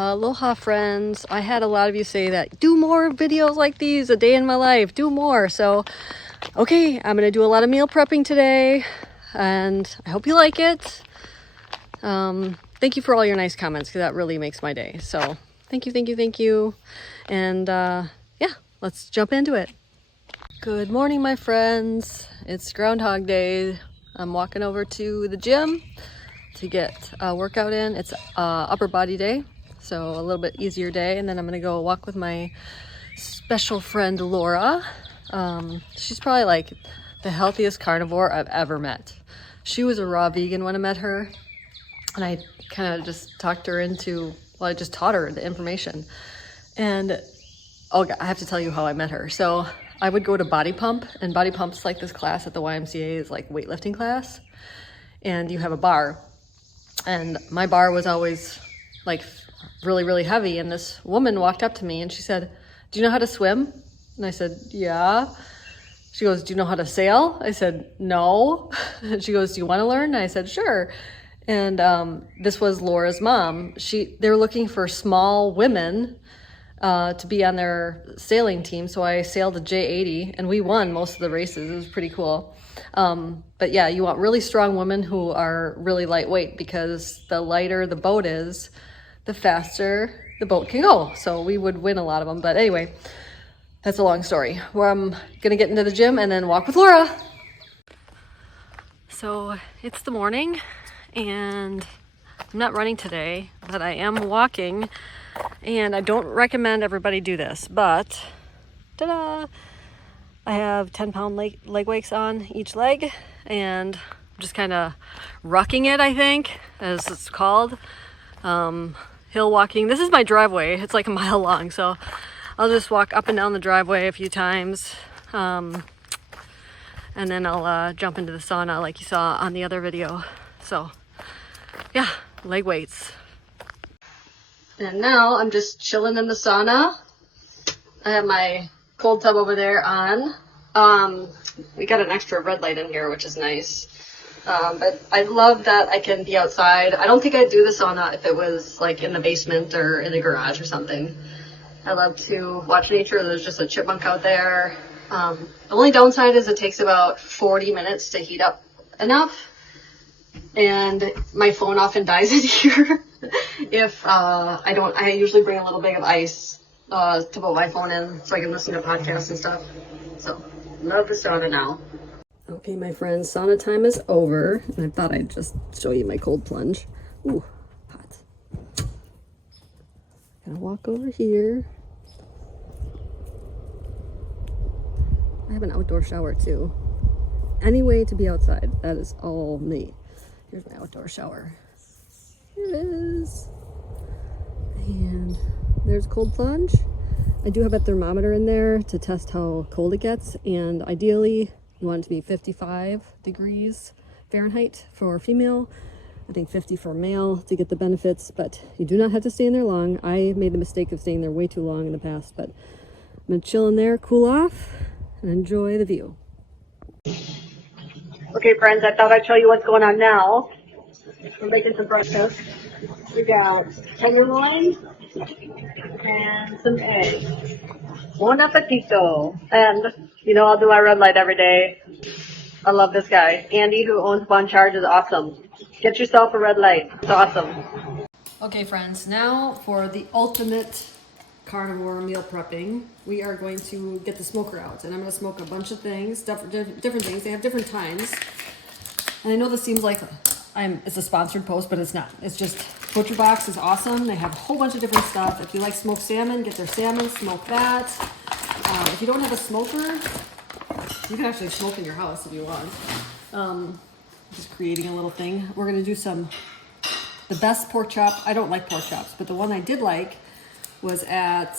Aloha friends. I had a lot of you say that do more videos like these, a day in my life, do more. So, okay, I'm gonna do a lot of meal prepping today and I hope you like it. Thank you for all your nice comments because that really makes my day. So thank you. And yeah, let's jump into it. Good morning, my friends. It's Groundhog Day. I'm walking over to the gym to get a workout in. It's upper body day. So a little bit easier day, and then I'm gonna go walk with my special friend Laura. She's probably like the healthiest carnivore I've ever met. She was a raw vegan when I met her, and I kind of just talked her into, well, I just taught her the information. And oh, I have to tell you how I met her. So I would go to Body Pump, and Body Pump's like this class at the YMCA is like weightlifting class, and you have a bar. And my bar was always like really heavy, and this woman walked up to me and she said, "Do you know how to swim?" And I said, "Yeah." She goes, "Do you know how to sail?" I said, "No." And she goes, "Do you want to learn?" And I said, "Sure." And this was Laura's mom. They were looking for small women to be on their sailing team, so I sailed a J80 and we won most of the races. It was pretty cool. But yeah, you want really strong women who are really lightweight, because the lighter the boat is, the faster the boat can go. So we would win a lot of them. But anyway, that's a long story. Where I'm gonna get into the gym and then walk with Laura. So it's the morning and I'm not running today, but I am walking, and I don't recommend everybody do this, but ta-da! I have 10-pound leg weights on each leg, and I'm just kind of rucking it, I think, as it's called. Hill walking. This is my driveway. It's like a mile long, so I'll just walk up and down the driveway a few times, and then I'll jump into the sauna like you saw on the other video. So yeah, leg weights. And now I'm just chilling in the sauna. I have my cold tub over there on. We got an extra red light in here, which is nice. But I love that I can be outside. I don't think I'd do the sauna if it was like in the basement or in the garage or something. I love to watch nature. There's just a chipmunk out there. The only downside is it takes about 40 minutes to heat up enough. And my phone often dies in here. If I usually bring a little bag of ice to put my phone in so I can listen to podcasts and stuff. So, love the sauna now. Okay, my friends, sauna time is over, and I thought I'd just show you my cold plunge. Ooh, hot. Gonna walk over here. I have an outdoor shower too. Any way to be outside, that is all me. Here's my outdoor shower. Here it is. And there's a cold plunge. I do have a thermometer in there to test how cold it gets, and ideally you want it to be 55 degrees Fahrenheit for female. I think 50 for male to get the benefits, but you do not have to stay in there long. I made the mistake of staying there way too long in the past, but I'm gonna chill in there, cool off, and enjoy the view. Okay, friends, I thought I'd show you what's going on now. We're making some breakfast. We got tenderloin and some eggs. Bon appetito. And, you know, I'll do my red light every day. I love this guy. Andy, who owns Bon Charge, is awesome. Get yourself a red light. It's awesome. Okay, friends, now for the ultimate carnivore meal prepping. We are going to get the smoker out, and I'm going to smoke a bunch of things, different things. They have different times. And I know this seems like it's a sponsored post, but it's not. It's just Butcher Box is awesome. They have a whole bunch of different stuff. If you like smoked salmon, get their salmon, smoke that. If you don't have a smoker, you can actually smoke in your house if you want. Just creating a little thing. We're going to do the best pork chop. I don't like pork chops, but the one I did like was at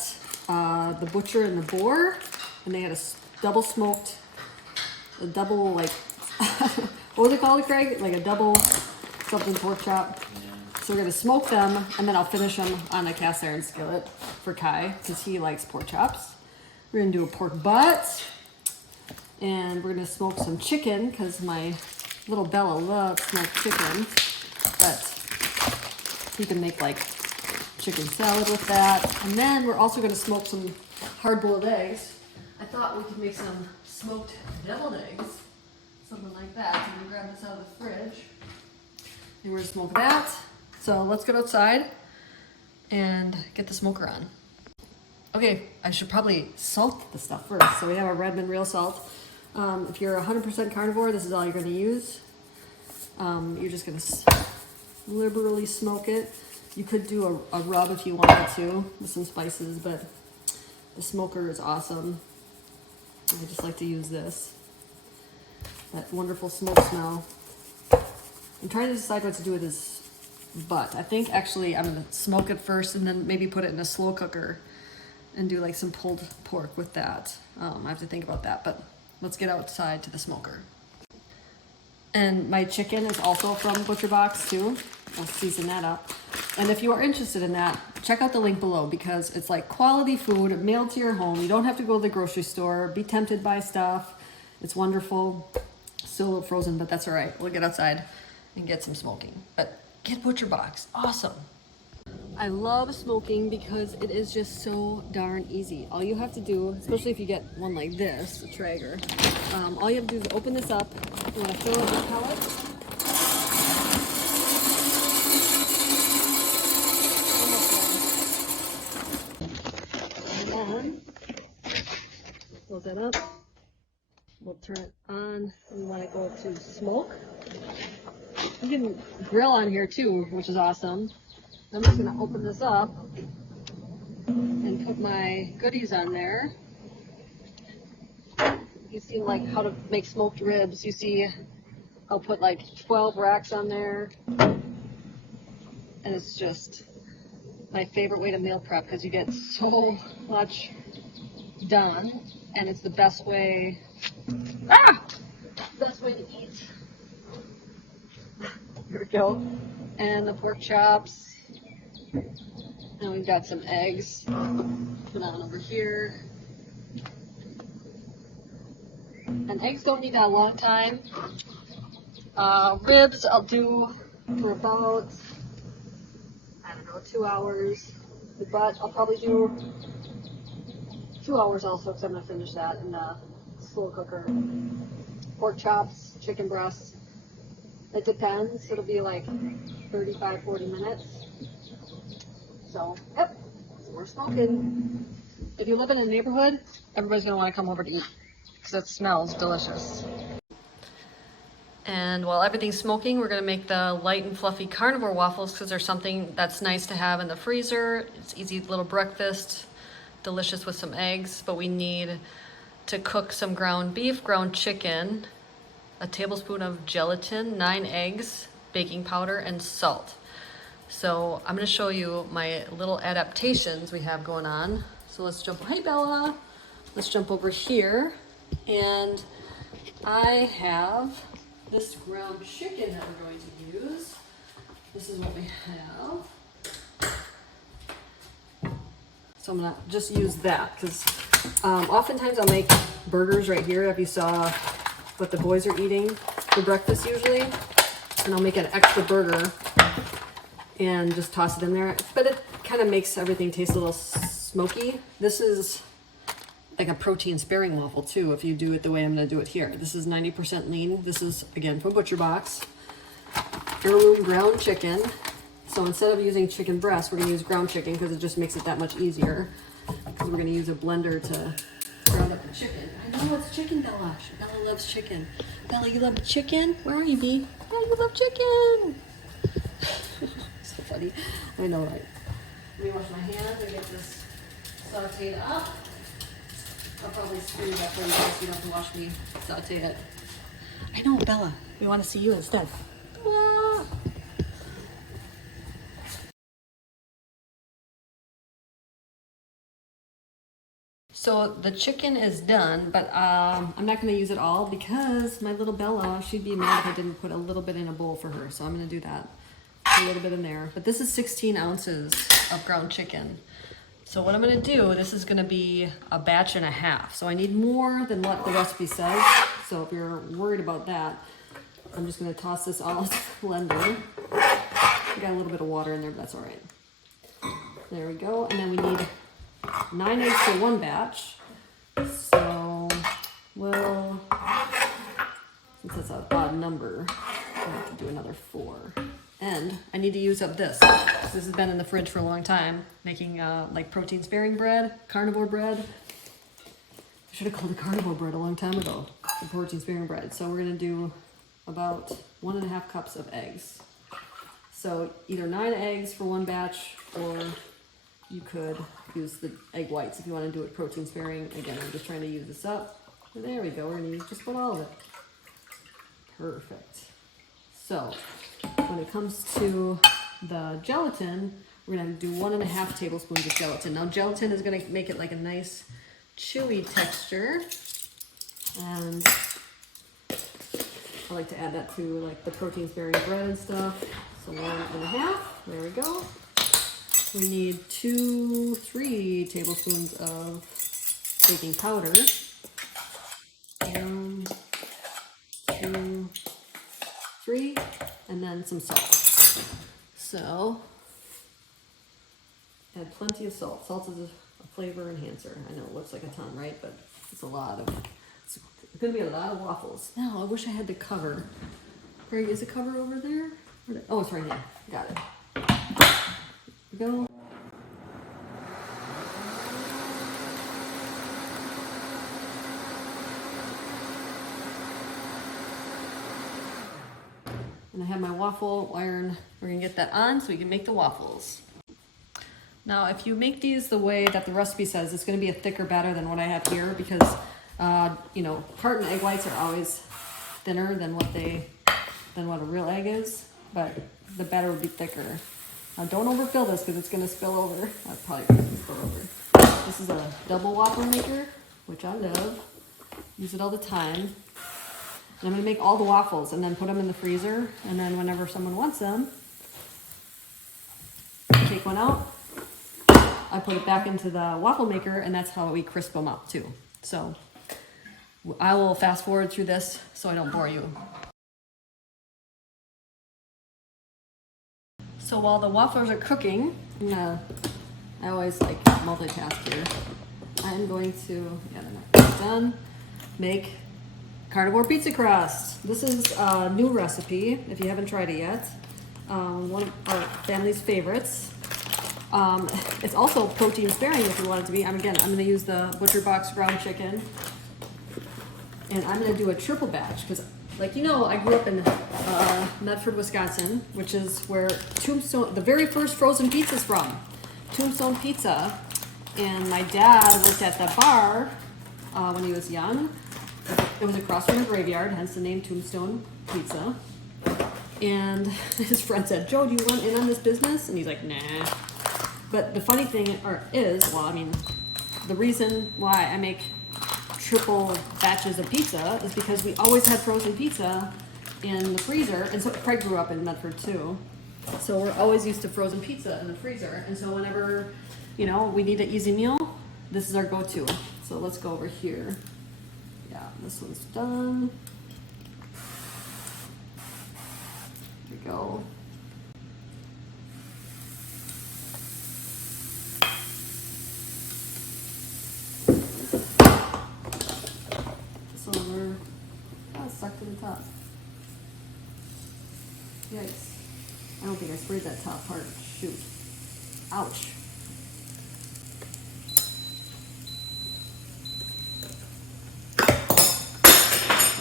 the Butcher and the Boar, and they had a double smoked, like, what was it called, Craig? Like a double something pork chop. So we're gonna smoke them, and then I'll finish them on a cast iron skillet for Kai, because he likes pork chops. We're gonna do a pork butt, and we're gonna smoke some chicken, because my little Bella loves smoked chicken, but you can make like chicken salad with that. And then we're also gonna smoke some hard-boiled eggs. I thought we could make some smoked deviled eggs, something like that. So I'm gonna grab this out of the fridge. And we're gonna smoke that. So let's get outside and get the smoker on. Okay, I should probably salt the stuff first. So we have our Redmond real salt. If you're 100% carnivore, this is all you're gonna use. You're just gonna liberally smoke it. You could do a rub if you wanted to with some spices, but the smoker is awesome. I just like to use this. That wonderful smoke smell. I'm trying to decide what to do with this butt. I think actually I'm gonna smoke it first and then maybe put it in a slow cooker and do like some pulled pork with that. I have to think about that, but let's get outside to the smoker. And my chicken is also from Butcher Box too. I'll season that up. And if you are interested in that, check out the link below because it's like quality food mailed to your home. You don't have to go to the grocery store, be tempted by stuff. It's wonderful. Still a little frozen, but that's all right. We'll get outside and get some smoking. But get Butcher Box, awesome. I love smoking because it is just so darn easy. All you have to do, especially if you get one like this, a Traeger, all you have to do is open this up. You want to fill it with pellets. And then, close that up. We'll turn it on. We want to go to smoke. You can grill on here too, which is awesome. I'm just going to open this up and put my goodies on there. You see like how to make smoked ribs. You see I'll put like 12 racks on there. And it's just my favorite way to meal prep because you get so much done and it's the best way best way to eat. Here we go. And the pork chops. And we've got some eggs. Put on over here. And eggs don't need that long time. Ribs I'll do for about, I don't know, 2 hours. The butt I'll probably do 2 hours also because I'm going to finish that in the slow cooker. Pork chops, chicken breasts. It depends. It'll be like 35, 40 minutes. So, yep, so we're smoking. If you live in a neighborhood, everybody's going to want to come over to eat because it smells delicious. And while everything's smoking, we're going to make the light and fluffy carnivore waffles because they're something that's nice to have in the freezer. It's easy little breakfast, delicious with some eggs, but we need to cook some ground beef, ground chicken, a tablespoon of gelatin, 9 eggs, baking powder, and salt. So I'm going to show you my little adaptations we have going on. So let's jump, hi Bella, let's jump over here. And I have this ground chicken that we're going to use. This is what we have. So I'm going to just use that because oftentimes I'll make burgers right here if you saw what the boys are eating for breakfast usually. And I'll make an extra burger and just toss it in there. But it kind of makes everything taste a little smoky. This is like a protein sparing waffle too if you do it the way I'm going to do it here. This is 90% lean. This is again from Butcher Box. Heirloom ground chicken. So instead of using chicken breast, we're going to use ground chicken because it just makes it that much easier. Because we're going to use a blender to ground up the chicken. I know it's chicken, Bella. Bella loves chicken. Bella, you love chicken? Where are you, Bee? Oh, you love chicken. So funny. I know, right? Let me wash my hands and get this sauteed up. I'll probably screw that for you guys so you don't have to watch me saute it. I know, Bella. We want to see you instead. Ah. So the chicken is done, but I'm not going to use it all because my little Bella, she'd be mad if I didn't put a little bit in a bowl for her. So I'm going to do that. A little bit in there. But this is 16 ounces of ground chicken. So what I'm going to do, this is going to be a batch and a half. So I need more than what the recipe says. So if you're worried about that, I'm just going to toss this all into the blender. I got a little bit of water in there, but that's all right. There we go. And then we need 9 eggs for one batch. So we'll, since it's an odd number, I have to do another 4. And I need to use up this. This has been in the fridge for a long time, making like protein sparing bread, carnivore bread. I should have called it carnivore bread a long time ago, the protein sparing bread. So we're gonna do about 1.5 cups of eggs. So either 9 eggs for one batch, or you could use the egg whites if you want to do it protein sparing. Again, I'm just trying to use this up. And there we go, we're gonna use just about all of it. Perfect. So when it comes to the gelatin, we're gonna do 1.5 tablespoons of gelatin. Now gelatin is gonna make it like a nice chewy texture. And I like to add that to like the protein sparing bread and stuff. So 1.5, there we go. We need 3 tablespoons of baking powder. 1, 2, 3, and then some salt. So add plenty of salt. Salt is a flavor enhancer. I know it looks like a ton, right? But it's a lot of, it's gonna be a lot of waffles. Now I wish I had the cover. Greg, is the cover over there? Oh, it's right here. Got it. Here we go. And I have my waffle iron. We're gonna get that on so we can make the waffles. Now, if you make these the way that the recipe says, it's gonna be a thicker batter than what I have here because, you know, carton egg whites are always thinner than what a real egg is, but the batter would be thicker. Now, don't overfill this because it's gonna spill over. I'll probably spill over. This is a double waffle maker, which I love. Use it all the time. And I'm gonna make all the waffles and then put them in the freezer. And then whenever someone wants them, take one out. I put it back into the waffle maker, and that's how we crisp them up too. So I will fast forward through this so I don't bore you. So while the waffles are cooking, I always like multitask here. I'm going to, yeah, they're not done, make carnivore pizza crust. This is a new recipe, if you haven't tried it yet. One of our family's favorites. It's also protein sparing if you want it to be. I'm gonna use the Butcher Box ground chicken. And I'm gonna do a triple batch, because like you know, I grew up in Medford, Wisconsin, which is where Tombstone, the very first frozen pizza's from. Tombstone Pizza. And my dad worked at the bar when he was young. It was across from a graveyard, hence the name Tombstone Pizza. And his friend said, "Joe, do you want in on this business?" And he's like, "Nah." But the funny thing is, well, I mean, the reason why I make triple batches of pizza is because we always had frozen pizza in the freezer. And so Craig grew up in Medford too. So we're always used to frozen pizza in the freezer. And so whenever, you know, we need an easy meal, this is our go-to. So let's go over here. Yeah, this one's done. Here we go. This over. Oh, it's stuck to the top. Yikes. I don't think I sprayed that top part. Shoot. Ouch.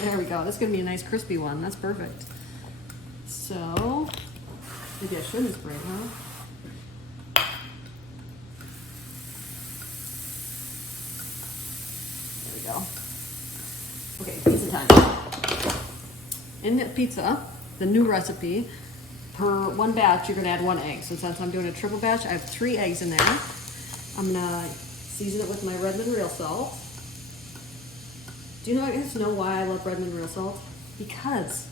There we go. That's going to be a nice crispy one. That's perfect. So, maybe I shouldn't spray, huh? There we go. Okay, pizza time. In the pizza, the new recipe, per one batch, you're going to add 1 egg. So since I'm doing a triple batch, I have 3 eggs in there. I'm going to season it with my Redmond real salt. Do you guys know why I love Redmond real salt? Because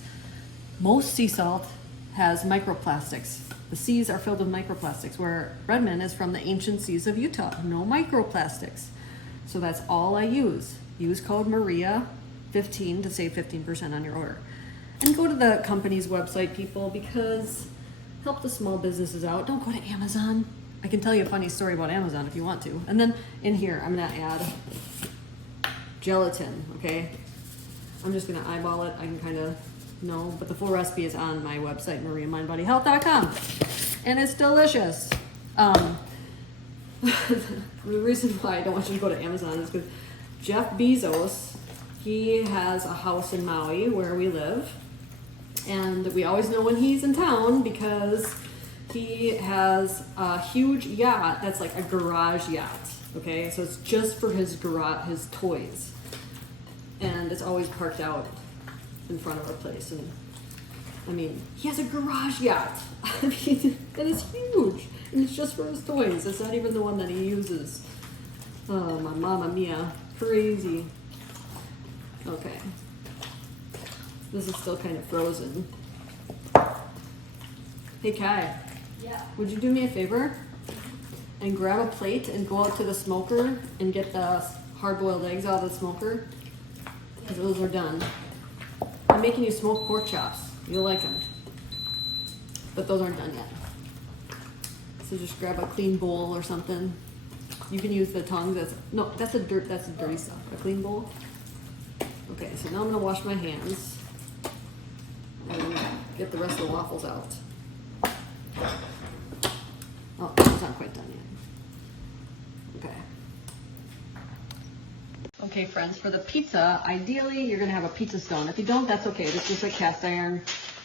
most sea salt has microplastics. The seas are filled with microplastics, where Redmond is from the ancient seas of Utah. No microplastics. So that's all I use. Use code MARIA15 to save 15% on your order. And go to the company's website, people, because help the small businesses out. Don't go to Amazon. I can tell you a funny story about Amazon if you want to. And then in here, I'm gonna add gelatin, okay? I'm just gonna eyeball it. I can kind of know, but the full recipe is on my website, mariamindbodyhealth.com. And it's delicious. The reason why I don't want you to go to Amazon is because Jeff Bezos, he has a house in Maui where we live. And we always know when he's in town because he has a huge yacht that's like a garage yacht, okay? So it's just for his garage, his toys. And it's always parked out in front of our place. And I mean, he has a garage yacht. I mean, it is huge. And it's just for his toys. It's not even the one that he uses. Oh, my mamma mia. Crazy. Okay. This is still kind of frozen. Hey, Kai. Yeah. Would you do me a favor? And grab a plate and go out to the smoker and get the hard-boiled eggs out of the smoker. Because those are done. I'm making you smoked pork chops. You'll like them. But those aren't done yet. So just grab a clean bowl or something. You can use the tongs. That's a dirty stuff. A clean bowl. Okay, so now I'm gonna wash my hands and get the rest of the waffles out. Oh, it's not quite done yet. Okay. Okay, friends, for the pizza, ideally you're gonna have a pizza stone. If you don't, that's okay. This is a cast iron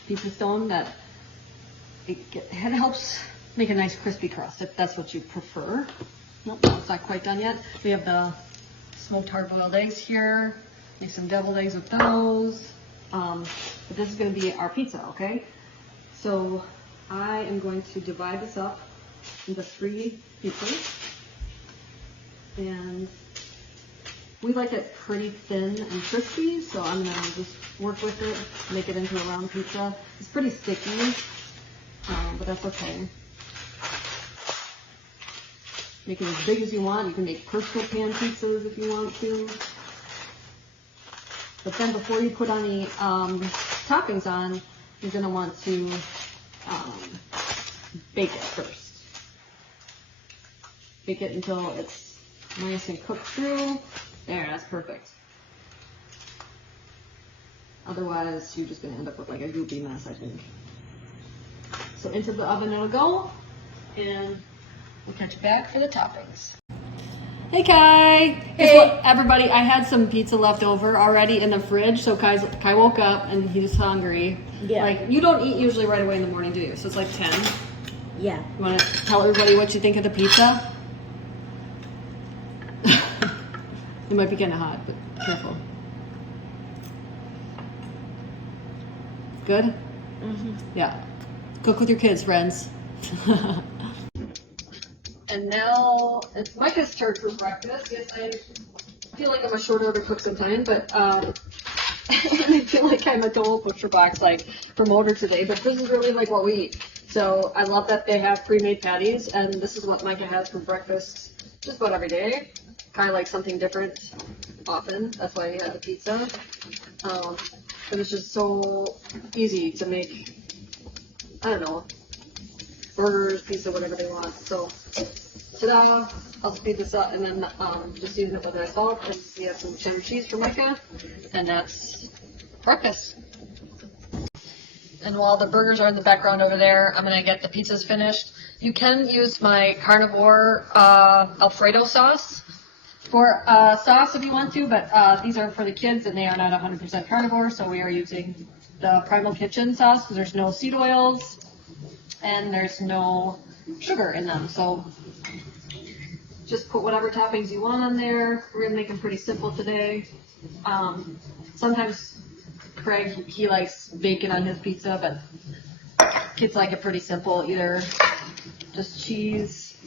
pizza stone that it helps make a nice crispy crust if that's what you prefer. Nope, it's not quite done yet. We have the smoked hard-boiled eggs here. Make some deviled eggs with those. But this is going to be our pizza, okay? So I am going to divide this up into 3 pizzas. And we like it pretty thin and crispy, so I'm going to just work with it, make it into a round pizza. It's pretty sticky, but that's okay. Make it as big as you want. You can make personal pan pizzas if you want to. But then before you put any toppings on, you're going to want to bake it first. Bake it until it's nice and cooked through. There, that's perfect. Otherwise, you're just going to end up with like a goopy mess, I think. So into the oven it'll go, and we'll catch you back for the toppings. Hey Kai! Hey what, everybody, I had some pizza left over already in the fridge, so Kai woke up and he's hungry. Yeah. Like, you don't eat usually right away in the morning, do you? So it's like 10. Yeah. You want to tell everybody what you think of the pizza? It might be kind of hot, but careful. Good? Mm-hmm. Yeah. Cook with your kids, friends. And now it's Micah's turn for breakfast. Yes, I feel like I'm a short order cook sometimes, but I feel like I'm a total butcher box like promoter today. But this is really like what we eat. So I love that they have pre-made patties, and this is what Micah has for breakfast just about every day. Kind of like something different often. That's why we have the pizza. But it's just so easy to make. I don't know, burgers, pizza, whatever they want. So, ta-da! I'll speed this up and then just season it with our salt. And we have some cheddar cheese for Micah, and that's breakfast. And while the burgers are in the background over there, I'm gonna get the pizzas finished. You can use my Carnivore Alfredo sauce for sauce if you want to, but these are for the kids and they are not 100% carnivore, so we are using the Primal Kitchen sauce because there's no seed oils and there's no sugar in them. So just put whatever toppings you want on there. We're gonna make them pretty simple today. Sometimes Craig, he likes bacon on his pizza, but kids like it pretty simple. Either just cheese,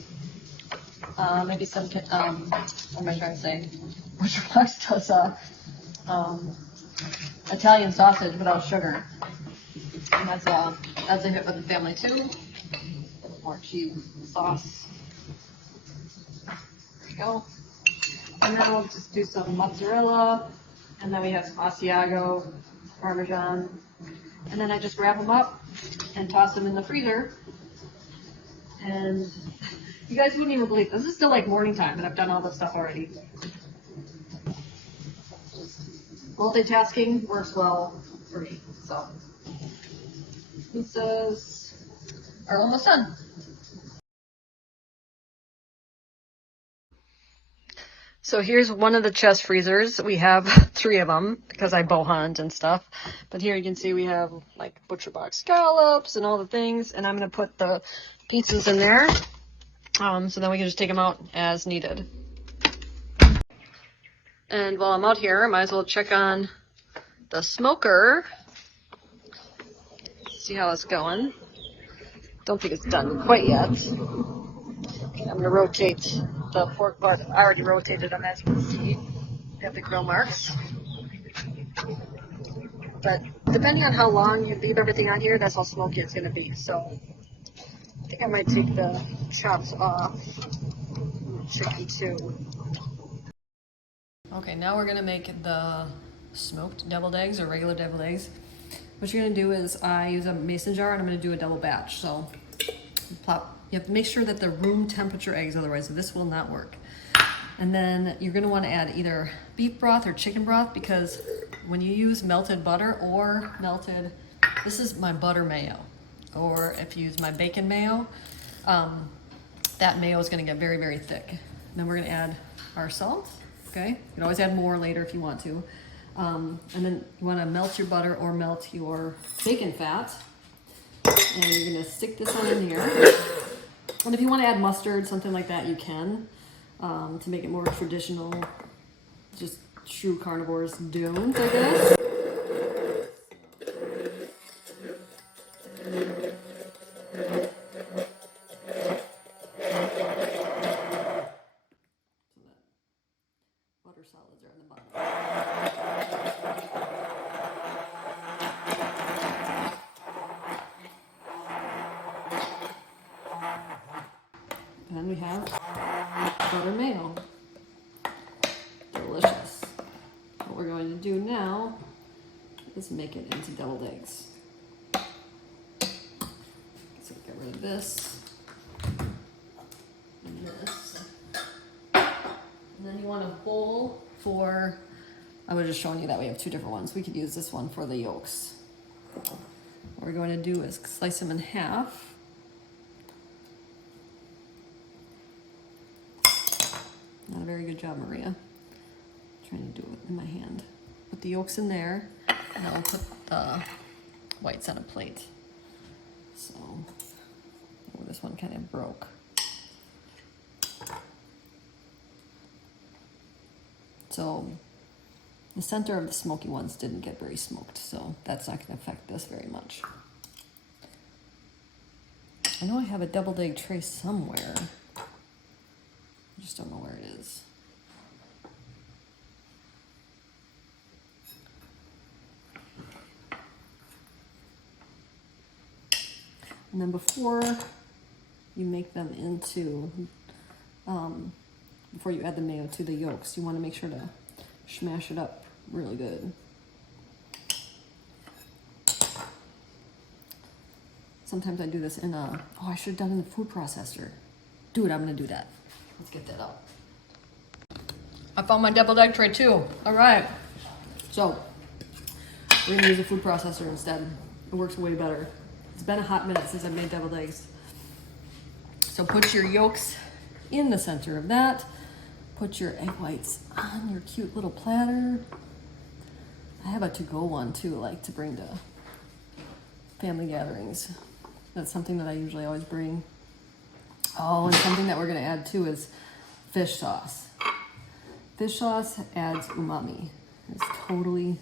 maybe some, what am I trying to say? Butcher Box does Italian sausage without sugar. And that's a hit with the family too. More cheese sauce. There you go. And then we'll just do some mozzarella, and then we have some Asiago, Parmesan, and then I just wrap them up and toss them in the freezer. And You guys wouldn't even believe this is still like morning time, and I've done all this stuff already. Multitasking works well for me. So pizzas are almost done. So here's one of the chest freezers. We have 3 of them because I bow hunt and stuff. But here you can see we have like butcher box scallops and all the things. And I'm going to put the pizzas in there. So then we can just take them out as needed. And while I'm out here, I might as well check on the smoker. See how it's going. Don't think it's done quite yet. I'm going to rotate the pork part. I already rotated them, as you can see. We have the grill marks. But depending on how long you leave everything on here, that's how smoky it's going to be. So I think I might take the chops off. Chicken too. Okay, now we're going to make the smoked deviled eggs or regular deviled eggs. What you're going to do is I use a mason jar and I'm going to do a double batch. So you have to make sure that the room temperature eggs, otherwise this will not work. And then you're going to want to add either beef broth or chicken broth, because when you use melted butter or melted, this is my butter mayo, or if you use my bacon mayo, that mayo is going to get very, very thick. And then we're going to add our salt. Okay, you can always add more later if you want to. And then you want to melt your butter or melt your bacon fat. And you're going to stick this one in here. And if you want to add mustard, something like that, you can, to make it more traditional, just true carnivores don't, I guess. Butter solids are on the bottom. And then we have butter mayo. Delicious. What we're going to do now is make it into deviled eggs. So get rid of this and this. And then you want a bowl for, I was just showing you that we have 2 different ones. We could use this one for the yolks. What we're going to do is slice them in half. Not a very good job, Maria. I'm trying to do it in my hand. Put the yolks in there, and I'll put the whites on a plate. So, oh, this one kind of broke. So, the center of the smoky ones didn't get very smoked, so that's not going to affect this very much. I know I have a deviled egg tray somewhere. I just don't know where it is. And then before you make them into, before you add the mayo to the yolks, you want to make sure to smash it up really good. Sometimes I do this in a, oh, I should have done it in the food processor. Dude, I'm going to do that. Let's get that out. I found my deviled egg tray too. All right. So we're going to use a food processor instead. It works way better. It's been a hot minute since I've made deviled eggs. So put your yolks in the center of that. Put your egg whites on your cute little platter. I have a to-go one too, like to bring to family gatherings. That's something that I usually always bring. Oh, and something that we're going to add too is fish sauce. Fish sauce adds umami. It's totally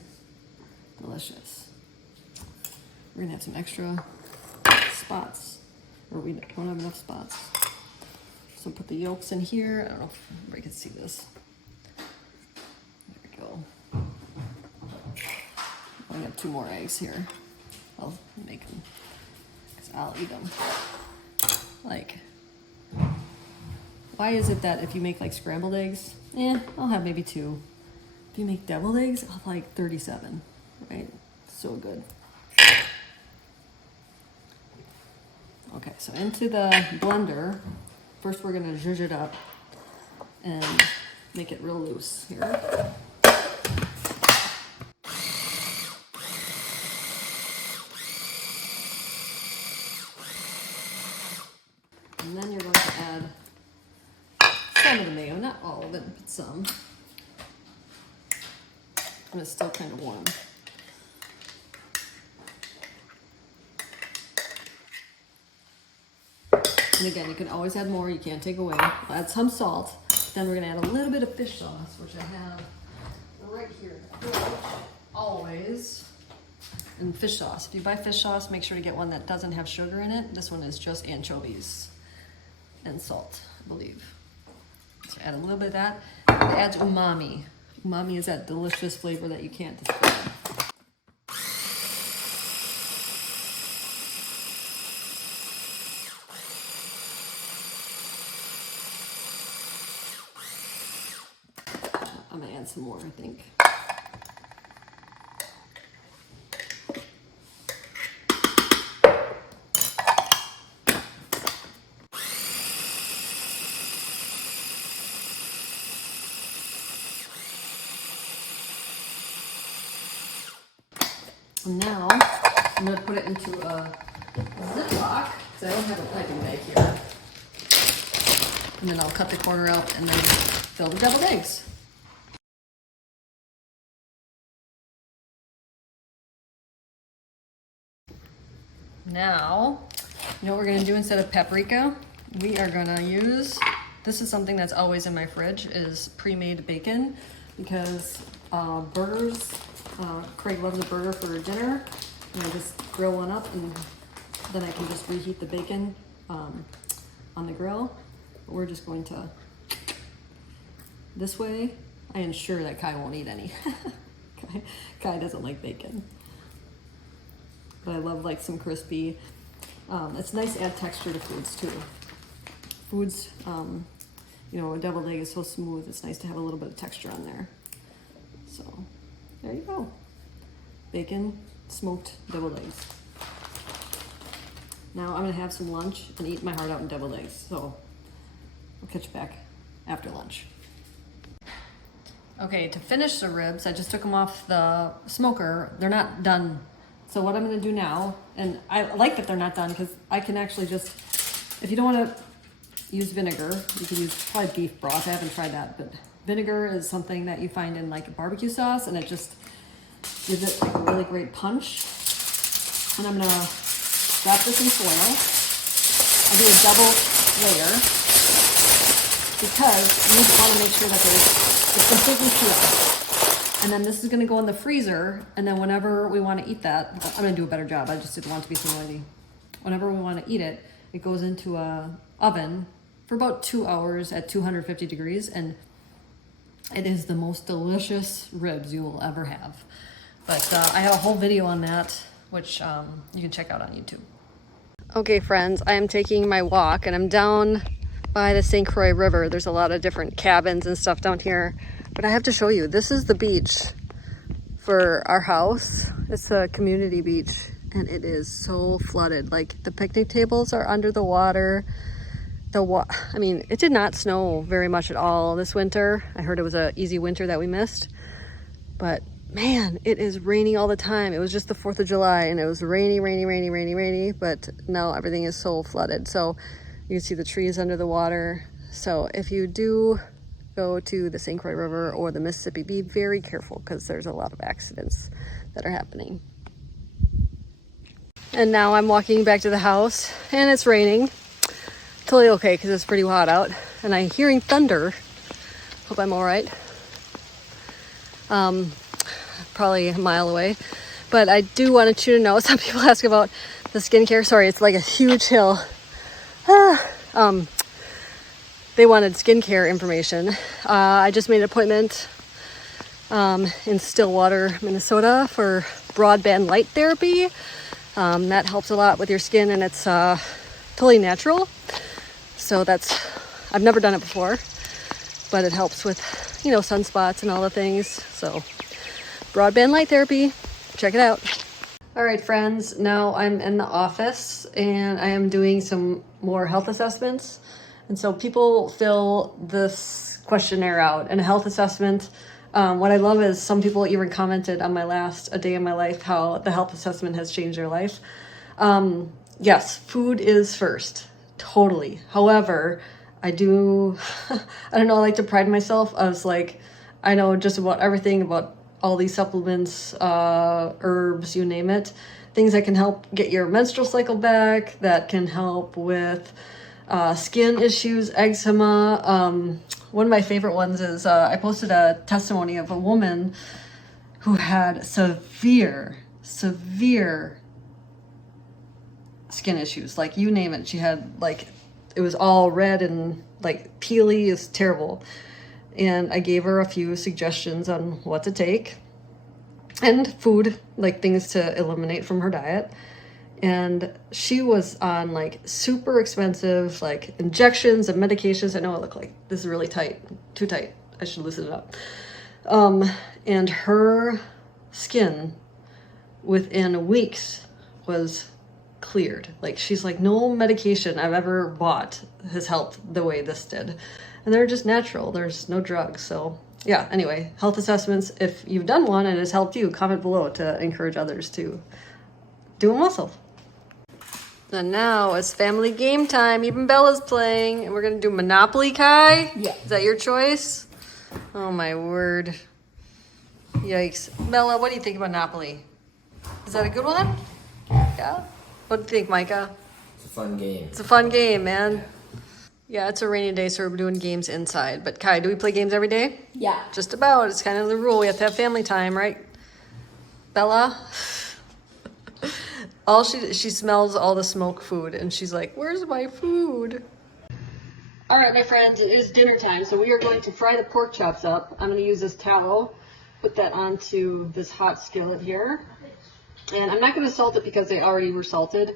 delicious. We're going to have some extra spots, or we don't have enough spots. So put the yolks in here. I don't know if everybody can see this. There we go. I have 2 more eggs here. I'll make them, because I'll eat them. Like, why is it that if you make like scrambled eggs, I'll have maybe 2. If you make deviled eggs, I'll have like 37, right? So good. Okay, so into the blender, first we're gonna zhuzh it up and make it real loose here. And then you're going to add some of the mayo, not all of it, but some. And it's still kind of warm. And again, you can always add more, you can't take away. I'll add some salt. Then we're gonna add a little bit of fish sauce, which I have right here. Always. And fish sauce. If you buy fish sauce, make sure to get one that doesn't have sugar in it. This one is just anchovies and salt, I believe. So add a little bit of that. It adds umami. Umami is that delicious flavor that you can't describe. I'm gonna add some more, I think. And now I'm gonna put it into a Ziploc, because I don't have a piping bag here. And then I'll cut the corner out and then fill the deviled eggs. Now, you know what we're gonna do instead of paprika? We are gonna use, this is something that's always in my fridge, is pre-made bacon, because burgers, Craig loves a burger for dinner, and I just grill one up and then I can just reheat the bacon on the grill. But we're just going to, this way, I ensure that Kai won't eat any. Kai doesn't like bacon. But I love like some crispy. It's nice to add texture to foods too. Foods, you know, a deviled egg is so smooth, it's nice to have a little bit of texture on there. So, there you go. Bacon, smoked deviled eggs. Now I'm gonna have some lunch and eat my heart out in deviled eggs. So, I'll catch you back after lunch. Okay, to finish the ribs, I just took them off the smoker. They're not done. So what I'm gonna do now, and I like that they're not done because I can actually just, if you don't wanna use vinegar, you can use probably beef broth. I haven't tried that, but vinegar is something that you find in like a barbecue sauce, and it just gives it like a really great punch. And I'm gonna wrap this in foil. I'll do a double layer because you wanna make sure that it's completely sealed. And then this is gonna go in the freezer, and then whenever we wanna eat that, I'm gonna do a better job, I just didn't want it to be so noisy. Whenever we wanna eat it, it goes into a oven for about 2 hours at 250 degrees, and it is the most delicious ribs you will ever have. But I have a whole video on that, which you can check out on YouTube. Okay friends, I am taking my walk, and I'm down by the St. Croix River. There's a lot of different cabins and stuff down here. But I have to show you, this is the beach for our house. It's a community beach, and it is so flooded. Like, the picnic tables are under the water. I mean, it did not snow very much at all this winter. I heard it was an easy winter that we missed. But man, it is raining all the time. It was just the 4th of July, and it was rainy, but now everything is so flooded. So you can see the trees under the water. So if you do go to the St. Croix River or the Mississippi, be very careful because there's a lot of accidents that are happening. And now I'm walking back to the house, and it's raining. Totally okay because it's pretty hot out, and I'm hearing thunder. Hope I'm all right. Probably a mile away, but I do want you to know, some people ask about the skincare. Sorry, it's like a huge hill. They wanted skincare information. I just made an appointment in Stillwater, Minnesota for broadband light therapy. That helps a lot with your skin, and it's totally natural. So I've never done it before, but it helps with, you know, sunspots and all the things. So broadband light therapy, check it out. All right, friends, now I'm in the office and I am doing some more health assessments. And so people fill this questionnaire out and a health assessment. What I love is some people even commented on my last A Day in My Life how the health assessment has changed their life. Yes, food is first, totally. However, I don't know, I like to pride myself as like, I know just about everything about all these supplements, herbs, you name it. Things that can help get your menstrual cycle back, that can help with skin issues, eczema. One of my favorite ones is I posted a testimony of a woman who had severe skin issues. Like, you name it. She had, like, it was all red and like peely, is terrible. And I gave her a few suggestions on what to take and food, like things to eliminate from her diet. And she was on like super expensive like injections and medications. I know I look like this is really tight, too tight. I should loosen it up. And her skin within weeks was cleared. Like, she's like, no medication I've ever bought has helped the way this did. And they're just natural. There's no drugs. So yeah, anyway, health assessments. If you've done one and it's helped you, comment below to encourage others to do them also. And now it's family game time. Even Bella's playing, and we're gonna do Monopoly, Kai. Yeah. Is that your choice? Oh my word. Yikes. Bella, what do you think of Monopoly? Is that a good one? Yeah. What do you think, Micah? It's a fun game. It's a fun game, man. Yeah, it's a rainy day, so we're doing games inside. But Kai, do we play games every day? Yeah. Just about. It's kind of the rule. We have to have family time, right? Bella? She smells all the smoked food, and she's like, where's my food? All right, my friends, it is dinner time, so we are going to fry the pork chops up. I'm going to use this tallow, put that onto this hot skillet here. And I'm not going to salt it because they already were salted.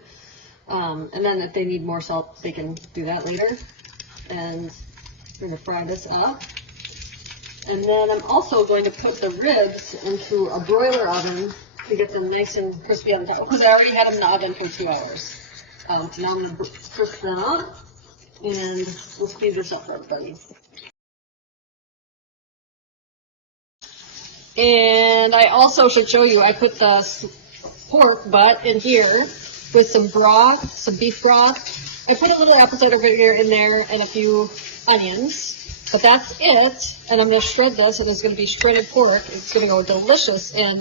And then if they need more salt, they can do that later. And we're going to fry this up. And then I'm also going to put the ribs into a broiler oven to get them nice and crispy on the top, because I already had them in the oven for 2 hours. Now I'm going to crisp them up, and we'll speed this up for everybody. And I also should show you, I put the pork butt in here with some broth, some beef broth. I put a little apple cider vinegar in there and a few onions, but that's it. And I'm going to shred this, and it's going to be shredded pork. It's going to go delicious in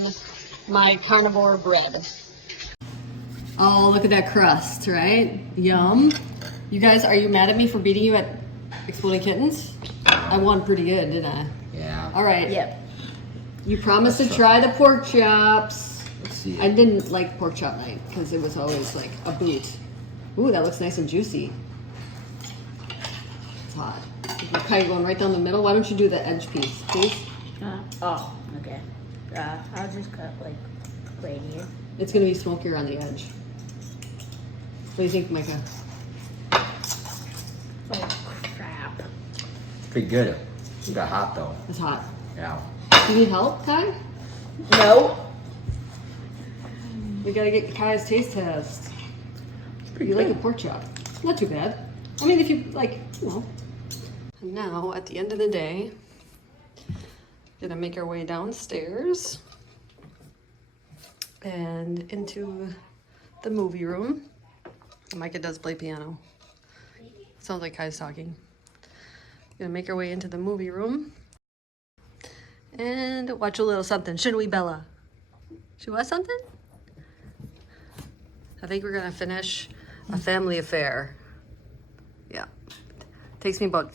my carnivore bread. Oh, look at that crust, right? Yum. You guys, are you mad at me for beating you at Exploding Kittens? I won pretty good, didn't I? Yeah. All right. Yep. You promised to try the pork chops. Let's see. I didn't like pork chop night because it was always like a boot. Ooh, that looks nice and juicy. It's hot. You're kind of going right down the middle. Why don't you do the edge piece, please? Oh, okay. I'll just cut like right here. It's going to be smokier on the edge. What do you think, Micah? Oh, crap. It's pretty good. It got hot though. It's hot. Yeah. Do you need help, Kai? No. We got to get Kai's taste test. It's pretty You good. like a pork chop? Not too bad. I mean, if you like, you know. And now, at the end of the day, gonna make our way downstairs and into the movie room. Micah does play piano. Sounds like Kai's talking. Gonna make our way into the movie room and watch a little something. Shouldn't we, Bella? Should we watch something? I think we're gonna finish A Family Affair. Yeah. Takes me about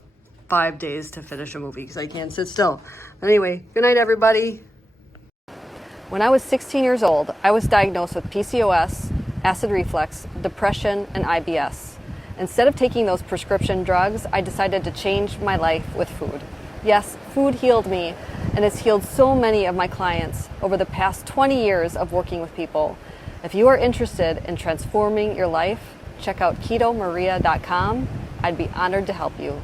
5 days to finish a movie because I can't sit still. Anyway, good night, everybody. When I was 16 years old, I was diagnosed with PCOS, acid reflux, depression, and IBS. Instead of taking those prescription drugs, I decided to change my life with food. Yes, food healed me, and it's healed so many of my clients over the past 20 years of working with people. If you are interested in transforming your life, check out ketomaria.com. I'd be honored to help you.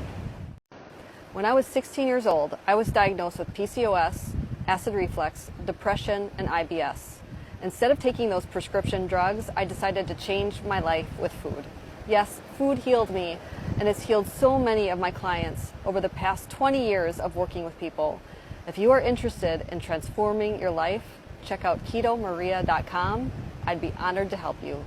When I was 16 years old, I was diagnosed with PCOS, acid reflux, depression, and IBS. Instead of taking those prescription drugs, I decided to change my life with food. Yes, food healed me, and it's healed so many of my clients over the past 20 years of working with people. If you are interested in transforming your life, check out ketomaria.com. I'd be honored to help you.